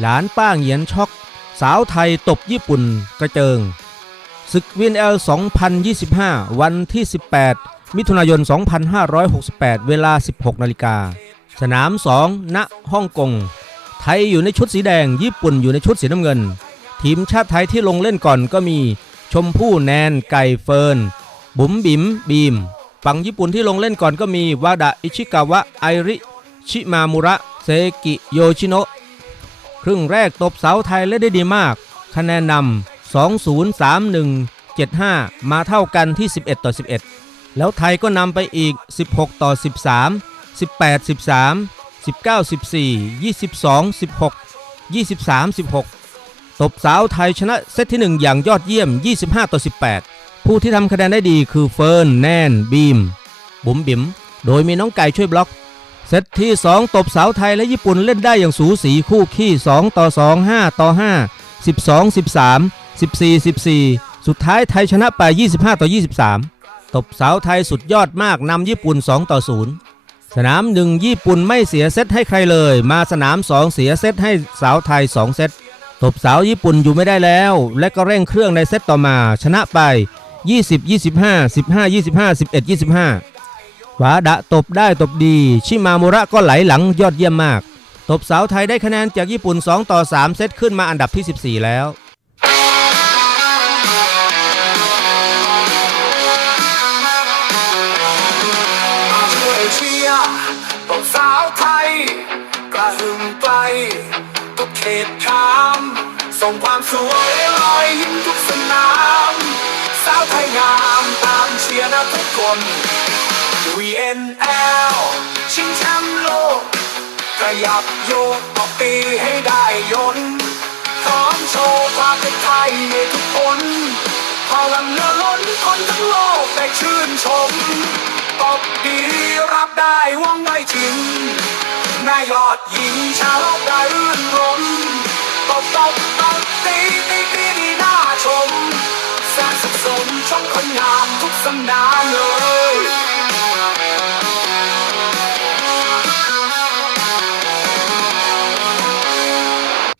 หลานป้าเหงียนช็อก สาวไทยตบญี่ปุ่นกระเจิง ศึกวินเอล 2025 วันที่ 18 มิถุนายน 2568 เวลา 16 นาฬิกา สนาม 2 ณ ฮ่องกง ไทยอยู่ในชุดสีแดง ญี่ปุ่นอยู่ในชุดสีน้ำเงิน ทีมชาติไทยที่ลงเล่นก่อนก็มี ชมพู่แนน ไก่เฟิร์น บุ๋มบิ๋มบีม ฝั่งญี่ปุ่นที่ลงเล่นก่อนก็มีวาดะ อิชิกาวะ ไอริ ชิมามุระ เซกิ โยชิโนะ ครึ่งแรกตบเสาไทยเล่นได้ดีมาก คะแนนนำ203175 มาเท่ากันที่ 11 ต่อ 11 แล้วไทยก็นำไปอีก 16 ต่อ 13 18 13 19 14 22 16 23 16 ตบสาวไทยชนะเซตที่ 1 อย่างยอดเยี่ยม 25 ต่อ 18 ผู้ที่ทำคะแนนได้ดีคือเฟิร์น แนน บีม บุ๋มบิ๋ม โดยมีน้องไก่ช่วยบล็อก เซตที่ 2 ตบสาวไทยและญี่ปุ่นเล่นได้อย่างสูสีคู่ขี้ 2 ต่อ 2 5 ต่อ 5 12 13 14 14 สุดท้ายไทยชนะไป 25 ต่อ 23 ตบสาวไทยสุดยอดมากนำญี่ปุ่น 2 ต่อ 0 สนามหนึ่งญี่ปุ่นไม่เสียเซตให้ใครเลย มาสนาม 2 เสียเซตให้สาวไทย 2 เซตตบสาวญี่ปุ่นอยู่ไม่ได้แล้ว และก็เร่งเครื่องในเซตต่อมาชนะไป 20 25 15 25 11 25 วาดะตบได้ตบดี ชิมามุระก็ไหลหลังยอดเยี่ยมมาก ตบสาวไทยได้คะแนนจากญี่ปุ่น 2 ต่อ 3 เซตขึ้นมาอันดับที่ 14 แล้วส่งความสวยลอยยิ้มทุกสนาม สาวไทยงามตามเชียร์นะทุกคน VNL ชิงแชมป์โลกขยับโยกต่อปีให้ได้ยนต์พร้อมโชว์ความเป็นไทยในทุกคนพลังเรือล้นคนทั้งโลกได้ชื่นชมตบดีรับได้ว่องไวจริงนายยอดหญิงชาวโลกได้รื่นรมตบตบตบตีตีตีดีน่าชมแสนสุขสมชมคนงามทุกสนามเลย